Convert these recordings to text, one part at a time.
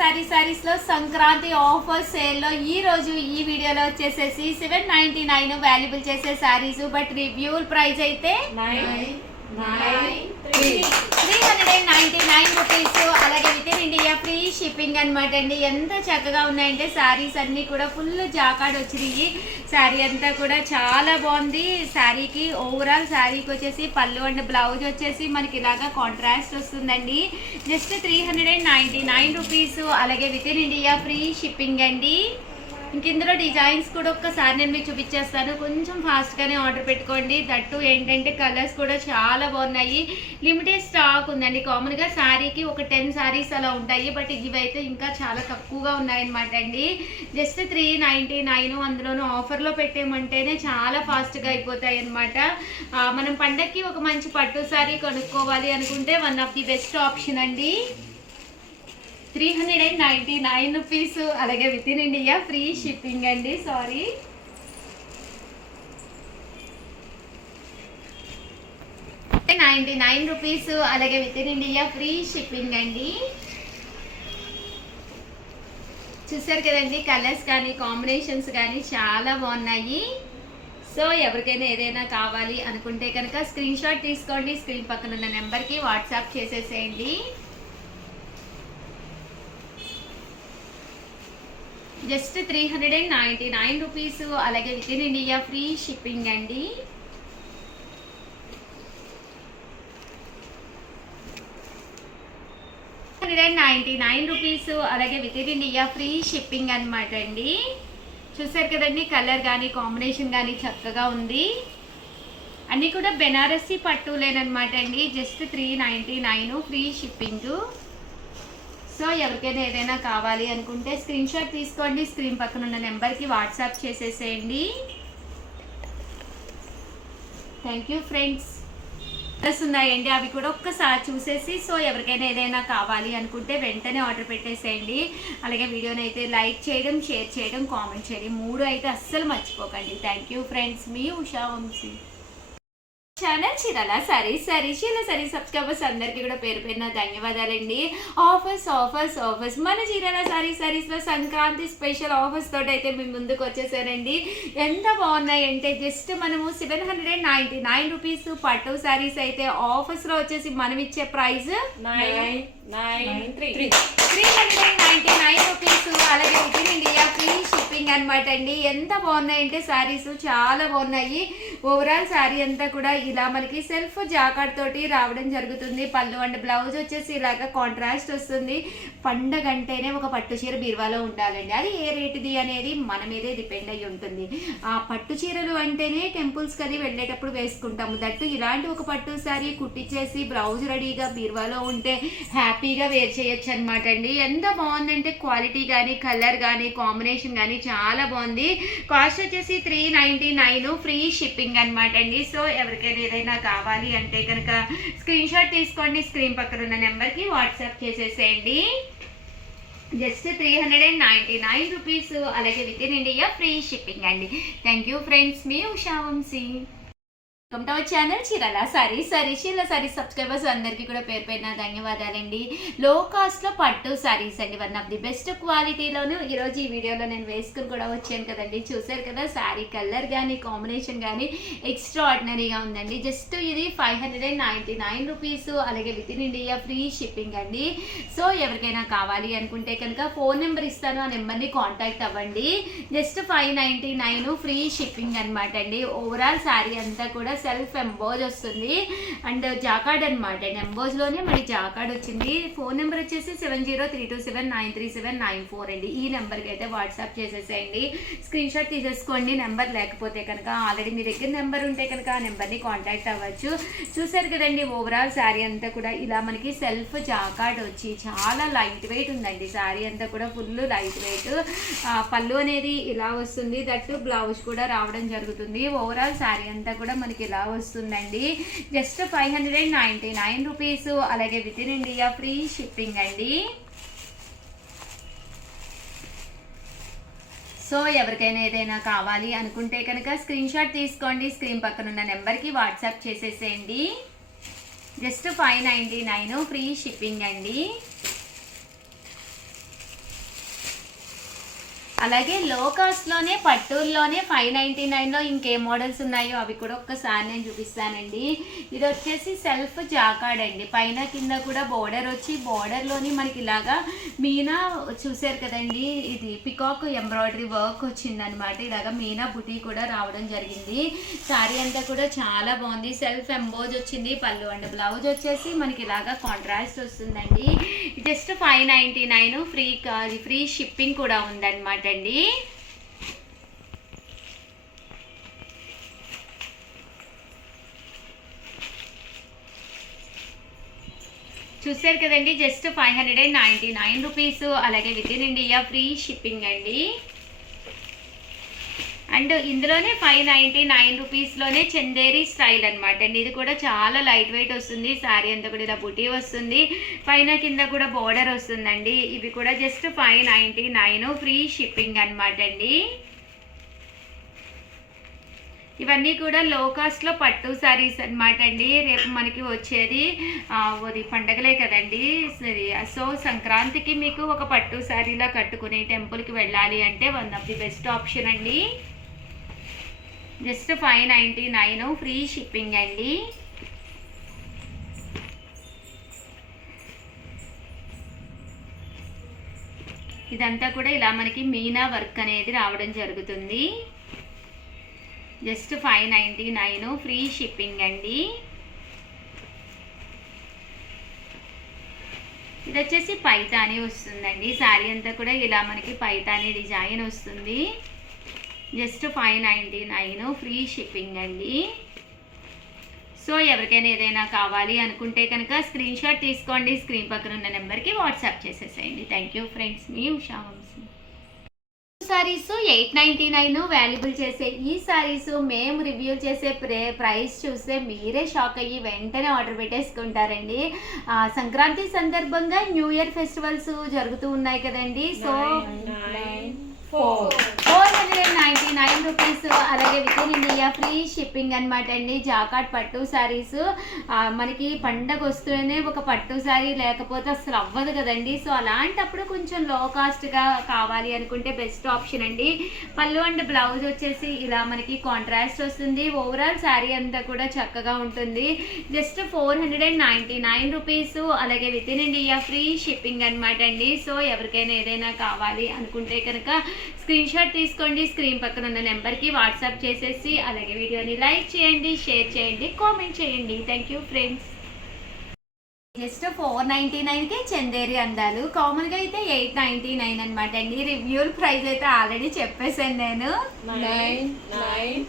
సారీస్ లో Sankranti offer sale లో ఈ రోజు ఈ వీడియోలో వచ్చేసేసి 799 వాల్యుబుల్ చేసే సారీస్ బట్ రివ్యూ ప్రైస్ అయితే 399 రూపీస్. అలాగే within India free shipping అనమాట అండి. ఎంత చక్కగా ఉన్నాయంటే సారీస్ అన్ని కూడా ఫుల్ జాకాడ్ వచ్చినాయి. శారీ అంతా కూడా చాలా బాగుంది. శారీకి ఓవరాల్ శారీకి వచ్చేసి పళ్ళు అండ్ బ్లౌజ్ వచ్చేసి మనకి ఇలాగా కాంట్రాస్ట్ వస్తుందండి. Just 399 rupees. అలాగే within India free shipping అండి. ఇంక ఇందులో డిజైన్స్ కూడా ఒక్కసారి నేను మీకు చూపించేస్తాను. కొంచెం ఫాస్ట్గానే ఆర్డర్ పెట్టుకోండి. దట్టు ఏంటంటే కలర్స్ కూడా చాలా బాగున్నాయి. లిమిటెడ్ స్టాక్ ఉందండి. కామన్గా శారీకి ఒక 10 శారీస్ అలా ఉంటాయి, బట్ ఇవైతే ఇంకా చాలా తక్కువగా ఉన్నాయన్నమాట అండి. జస్ట్ 399. అందులోనూ ఆఫర్లో పెట్టేమంటేనే చాలా ఫాస్ట్గా అయిపోతాయి అనమాట. మనం పండగకి ఒక మంచి పట్టు శారీ కొనుక్కోవాలి అనుకుంటే one of the best option అండి. 399 రూపీస్. అలాగే within India free shipping అండి. Sorry, rupees. అలాగే within India free shipping అండి. చూసారు కదండి, కలర్స్ కానీ కాంబినేషన్స్ కానీ చాలా బాగున్నాయి. సో ఎవరికైనా ఏదైనా కావాలి అనుకుంటే కనుక స్క్రీన్ షాట్ తీసుకోండి. స్క్రీన్ పక్కన ఉన్న నెంబర్కి వాట్సాప్ చేసేసేయండి. Just 399 rupees. అలాగే within India free shipping అండి. రూపీస్. అలాగే within India free shipping అనమాట అండి. చూసారు కదండి, కలర్ కానీ కాంబినేషన్ కానీ చక్కగా ఉంది. అన్నీ కూడా బెనారసీ పట్టులేనమాట అండి. Just 399 free shipping. సో ఎవరికైనా ఏదైనా కావాలి అనుకుంటే స్క్రీన్ షాట్ తీసుకోండి. స్క్రీన్ పక్కన ఉన్న నెంబర్కి వాట్సాప్ చేసేసేయండి. Thank you friends. డ్రెస్ ఉన్నాయండి, అవి కూడా ఒక్కసారి చూసేసి సో ఎవరికైనా ఏదైనా కావాలి అనుకుంటే వెంటనే ఆర్డర్ పెట్టేసేయండి. అలాగే వీడియోని అయితే లైక్ చేయడం, షేర్ చేయడం, కామెంట్ చేయడం 3 అయితే అస్సలు మర్చిపోకండి. Thank you friends. మీ Usha Vamsi. Channel Chirala sarees Chirala saris subscribers అందరికీ కూడా పేరు పేరున ధన్యవాదాలండి. ఆఫర్స్ మన చీరాల సారీస్ లో సంక్రాంతి స్పెషల్ ఆఫర్స్ తోటి అయితే మేము ముందుకు వచ్చేసానండి. ఎంత బాగున్నాయి అంటే జస్ట్ మనము 799 రూపీస్ పట్టు సారీస్ అయితే ఆఫర్స్ లో వచ్చేసి మనం ఇచ్చే ప్రైస్ 399 రూపీస్. అలాగే within India free shipping అనమాట అండి. ఎంత బాగున్నాయంటే శారీస్ చాలా బాగున్నాయి. ఓవరాల్ శారీ అంతా కూడా ఇలా మనకి సెల్ఫ్ జాకాడ్ తోటి రావడం జరుగుతుంది. పళ్ళు అండ్ బ్లౌజ్ వచ్చేసి ఇలాగా కాంట్రాస్ట్ వస్తుంది. పండగ అంటేనే ఒక పట్టు చీర బీరువాలో ఉండాలండి. అది ఏ రేటుది అనేది మన మీదే డిపెండ్ అయ్యి ఉంటుంది. ఆ పట్టు చీరలు అంటేనే టెంపుల్స్కి అది వెళ్ళేటప్పుడు వేసుకుంటాము. దట్టు ఇలాంటి ఒక పట్టు శారీ కుట్టించేసి బ్లౌజ్ రెడీగా బీరువాలో ఉంటే హ్యాపీగా వేర్ చేయొచ్చు అనమాట అండి. ఎంత బాగుందంటే క్వాలిటీ కానీ కలర్ కానీ కాంబినేషన్ కానీ చాలా బాగుంది. కాస్ట్ వచ్చేసి 399 ఫ్రీ షిప్పింగ్ అనమాట అండి. సో ఎవరికైనా ఏదైనా కావాలి అంటే కనుక స్క్రీన్ షాట్ తీసుకోండి. స్క్రీన్ పక్కన ఉన్న నెంబర్కి వాట్సాప్ చేసేసేయండి. Just 399 rupees. అలాగే within India free shipping అండి. Thank you friends. మీ Usha Vamshi. Welcome to our channel Chirala saris subscribers అందరికీ కూడా పేరు పేరున ధన్యవాదాలండి. లో కాస్ట్లో పట్టు సారీస్ అండి. వన్ ఆఫ్ ది బెస్ట్ క్వాలిటీలోను ఈరోజు ఈ వీడియోలో నేను వేసుకుని కూడా వచ్చాను కదండి. చూసారు కదా, శారీ కలర్ కానీ కాంబినేషన్ కానీ ఎక్స్ట్రా ఆర్డినరీగా ఉందండి. జస్ట్ ఇది 599 రూపీస్. అలాగే within India free shipping అండి. సో ఎవరికైనా కావాలి అనుకుంటే కనుక ఫోన్ నెంబర్ ఇస్తాను, ఆ నెంబర్ని కాంటాక్ట్ అవ్వండి. జస్ట్ 599 ఫ్రీ షిప్పింగ్ అనమాట అండి. ఓవరాల్ శారీ అంతా కూడా సెల్ఫ్ ఎంబోజ్ వస్తుంది అండ్ జాకార్డ్ అనమాట. ఎంబోజ్లోనే మరి జాకార్డ్ వచ్చింది. ఫోన్ నెంబర్ వచ్చేసి 7032793794 అండి. ఈ నెంబర్కి అయితే వాట్సాప్ చేసేసేయండి. స్క్రీన్ షాట్ తీసేసుకోండి. నెంబర్ లేకపోతే కనుక ఆల్రెడీ మీ దగ్గర నెంబర్ ఉంటే కనుక ఆ నెంబర్ని కాంటాక్ట్ అవ్వచ్చు. చూసారు కదండి, ఓవరాల్ శారీ అంతా కూడా ఇలా మనకి సెల్ఫ్ జాకార్డ్ వచ్చి చాలా లైట్ వెయిట్ ఉందండి. శారీ అంతా కూడా ఫుల్ లైట్ వెయిట్. పళ్ళు అనేది ఇలా వస్తుంది. దట్టు బ్లౌజ్ కూడా రావడం జరుగుతుంది. ఓవరాల్ శారీ అంతా కూడా మనకి ఇలా వస్తుందండి. Just 599 rupees. అలాగే within India free shipping అండి. సో ఎవరికైనా ఏదైనా కావాలి అనుకుంటే కనుక స్క్రీన్ షాట్ తీసుకోండి. స్క్రీన్ పక్కన ఉన్న నెంబర్కి వాట్సాప్ చేసేసేయండి. జస్ట్ 599 ఫ్రీ షిప్పింగ్ అండి. అలాగే లో కాస్ట్లోనే పట్టుల్లోనే 599లో ఇంకే మోడల్స్ ఉన్నాయో అవి కూడా ఒక్కసారి నేను చూపిస్తానండి. ఇది వచ్చేసి సెల్ఫ్ జాకార్డ్ అండి, పైన కింద కూడా బోర్డర్ వచ్చి బోర్డర్లోని మనకి ఇలాగా మీనా చూసారు కదండి, ఇది పికాక్ ఎంబ్రాయిడరీ వర్క్ వచ్చిందనమాట. ఇలాగా మీనా బుటీ కూడా రావడం జరిగింది. శారీ అంతా కూడా చాలా బాగుంది, సెల్ఫ్ ఎంబోజ్ వచ్చింది. పళ్ళు అండ్ బ్లౌజ్ వచ్చేసి మనకి ఇలాగా కాంట్రాస్ట్ వస్తుందండి. జస్ట్ 599 ఫ్రీ షిప్పింగ్ కూడా ఉందన్నమాట అండి. చూసారు కదండి, జస్ట్ 599 రూపీస్. అలాగే within India free shipping అండి. అండ్ ఇందులోనే 599 రూపీస్లోనే చందేరి స్టైల్ అనమాట అండి. ఇది కూడా చాలా లైట్ వెయిట్ వస్తుంది. శారీ అంతా కూడా ఇలా బుటీ వస్తుంది, పైన కింద కూడా బోర్డర్ వస్తుందండి. ఇవి కూడా జస్ట్ 599 ఫ్రీ షిప్పింగ్ అనమాట అండి. ఇవన్నీ కూడా లో కాస్ట్లో పట్టు శారీస్ అనమాట అండి. రేపు మనకి వచ్చేది అది పండగలే కదండి. సో సంక్రాంతికి మీకు ఒక పట్టు శారీలా కట్టుకుని టెంపుల్కి వెళ్ళాలి అంటే one of the best option అండి. జస్ట్ 599 ఫ్రీ షిప్పింగ్ అండి. ఇదంతా కూడా ఇలా మనకి మీనా వర్క్ అనేది రావడం జరుగుతుంది. జస్ట్ 599 ఫ్రీ షిప్పింగ్ అండి. ఇది వచ్చేసి పైతానీ వస్తుందండి. శారీ అంతా కూడా ఇలా మనకి పైతానీ డిజైన్ వస్తుంది. జస్ట్ 599 ఫ్రీ షిప్పింగ్ అండి. సో ఎవరికైనా ఏదైనా కావాలి అనుకుంటే కనుక స్క్రీన్ షాట్ తీసుకోండి, స్క్రీన్ పక్కన ఉన్న నెంబర్కి వాట్సాప్ చేసేసేయండి. థ్యాంక్ యూ ఫ్రెండ్స్, మీ ఉషా వంశీ. సారీస్ 899 వాల్యుబుల్ చేసే ఈ సారీస్ మేము రివ్యూ చేసే ప్రైస్ చూస్తే మీరే షాక్ అయ్యి వెంటనే ఆర్డర్ పెట్టేసుకుంటారండి. సంక్రాంతి సందర్భంగా న్యూ ఇయర్ ఫెస్టివల్స్ జరుగుతూ ఉన్నాయి కదండి. So 499 rupees. అలాగే within India free shipping అనమాట అండి. జాకార్డ్ పట్టు శారీస్ మనకి పండగ వస్తూనే ఒక పట్టు శారీ లేకపోతే అసలు అవ్వదు కదండి. సో అలాంటప్పుడు కొంచెం లో కాస్ట్గా కావాలి అనుకుంటే బెస్ట్ ఆప్షన్ అండి. పళ్ళు అండ్ బ్లౌజ్ వచ్చేసి ఇలా మనకి కాంట్రాస్ట్ వస్తుంది. ఓవరాల్ శారీ అంతా కూడా చక్కగా ఉంటుంది. Just 499 rupees. అలాగే within India free shipping అనమాట అండి. సో ఎవరికైనా ఏదైనా కావాలి అనుకుంటే కనుక స్క్రీన్ షాట్ తీసుకోండి, స్క్రీన్ పక్కన ఉన్న నెంబర్కి వాట్సాప్ చేసేసి అలాగే వీడియోని లైక్ చేయండి, షేర్ చేయండి, కామెంట్ చేయండి. Thank you friends. జస్ట్ 499కే చందేరి అందాలు. కామన్గా అయితే 899 అనమాట అండి. రివ్యూల్ ప్రైస్ అయితే ఆల్రెడీ చెప్పేసాను నేను. 499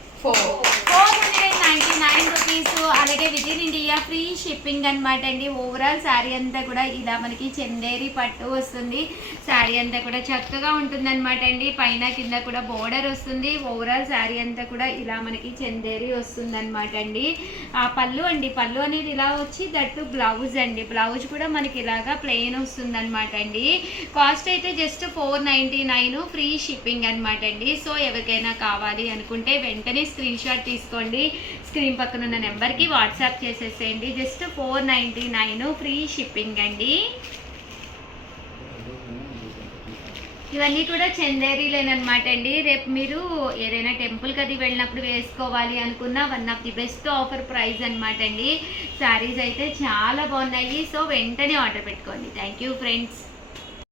రూపీస్. అలాగే within India free shipping అనమాట అండి. ఓవరాల్ శారీ అంతా కూడా ఇలా మనకి చందేరి పట్టు వస్తుంది. శారీ అంతా కూడా చక్కగా ఉంటుంది అనమాట అండి. పైన కింద కూడా బోర్డర్ వస్తుంది. ఓవరాల్ శారీ అంతా కూడా ఇలా మనకి చందేరి వస్తుంది అనమాట అండి. ఆ పళ్ళు అండి, పళ్ళు అనేది ఇలా వచ్చి దట్టు బ్లౌజ్ అండి. బ్లౌజ్ కూడా మనకి ఇలాగా ప్లెయిన్ వస్తుంది అనమాట అండి. కాస్ట్ అయితే జస్ట్ 499 ఫ్రీ షిప్పింగ్ అనమాట అండి. సో ఎవరికైనా కావాలి అనుకుంటే వెంటనే స్క్రీన్ షాట్ తీసుకోండి, స్క్రీన్ పక్కన ఉన్న నెంబర్కి వాట్సాప్ చేసేసేయండి. జస్ట్ 499 ఫ్రీ షిప్పింగ్ అండి. ఇవన్నీ కూడా చందేరీలేనమాట అండి. రేపు మీరు ఏదైనా టెంపుల్కి అది వెళ్ళినప్పుడు వేసుకోవాలి అనుకున్న one of the best offer price అనమాట అండి. శారీస్ అయితే చాలా బాగున్నాయి. సో వెంటనే ఆర్డర్ పెట్టుకోండి. Thank you friends.